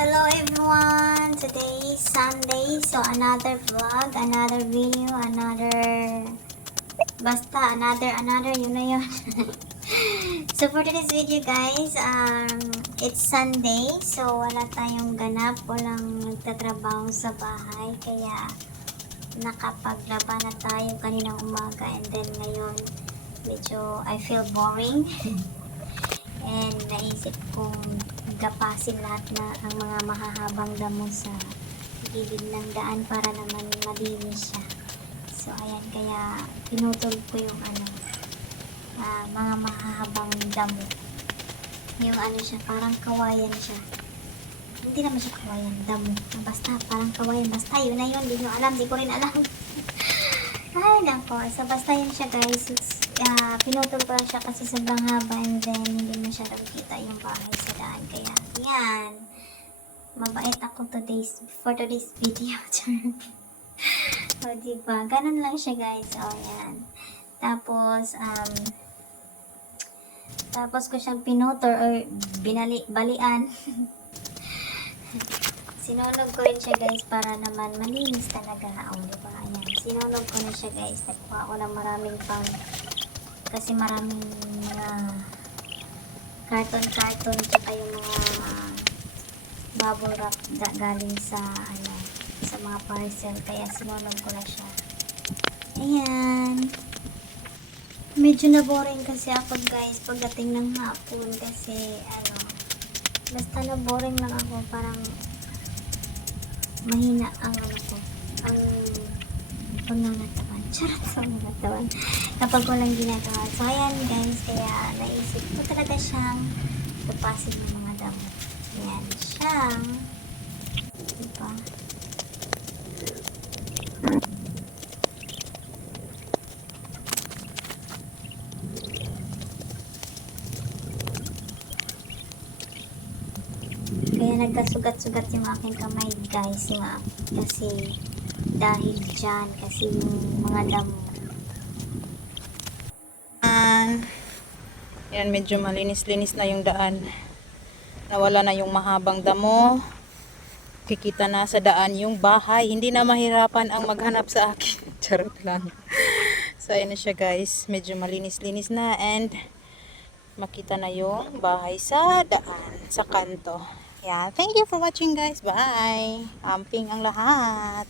Hello everyone! Today is Sunday, so another vlog, another video, another, yun na yun. So for today's video guys, it's Sunday, so wala tayong ganap, walang nagtatrabaho sa bahay, kaya nakapaglaba na tayo kaninang umaga, and then ngayon, medyo I feel boring. And naisip kong gapasin lahat na ang mga mahahabang damo sa gilid ng daan para naman malinis siya. So ayan, kaya pinutol ko yung mga mahahabang damo. Yung siya, parang kawayan siya. Hindi naman siya kawayan, damo. Basta parang kawayan, basta yun na yun, di ko rin alam. Ay nako, so basta yun siya guys. Pinutol ko lang siya kasi sobrang haba, and then hindi masyadong kita yung bahay sa daan, kaya yan, mabait ako for today's video. O diba, ganun lang siya guys. O yan, tapos ko siyang pinutol or balian. Sinunog ko rin siya guys para naman malinis talaga. O diba, ayan, sinunog ko na siya guys. Nagkuha ko ng maraming kasi maraming mga carton tsaka yung mga bubble wrap galing sa mga parcel, kaya sinunog ko na siya. Ayan, medyo na boring kasi ako guys pagdating ng hapon, kasi basta na boring lang ako, parang mahina ang ang pangangatawan. Charot, sa pangangatawan kapag walang ginagawa. So ayan guys, kaya naisip ko talaga siyang tapasin ng mga damo. Ayan siyang, diba? Kaya nagkasugat-sugat yung aking kamay guys, kasi dahil dyan, kasi yung mga damo. Yan, medyo malinis-linis na yung daan. Nawala na yung mahabang damo. Kikita na sa daan yung bahay. Hindi na mahirapan ang maghanap sa akin. Charot lang. So, ayan na siya guys. Medyo malinis-linis na, and makita na yung bahay sa daan, sa kanto. Yeah, thank you for watching guys. Bye! Amping ang lahat.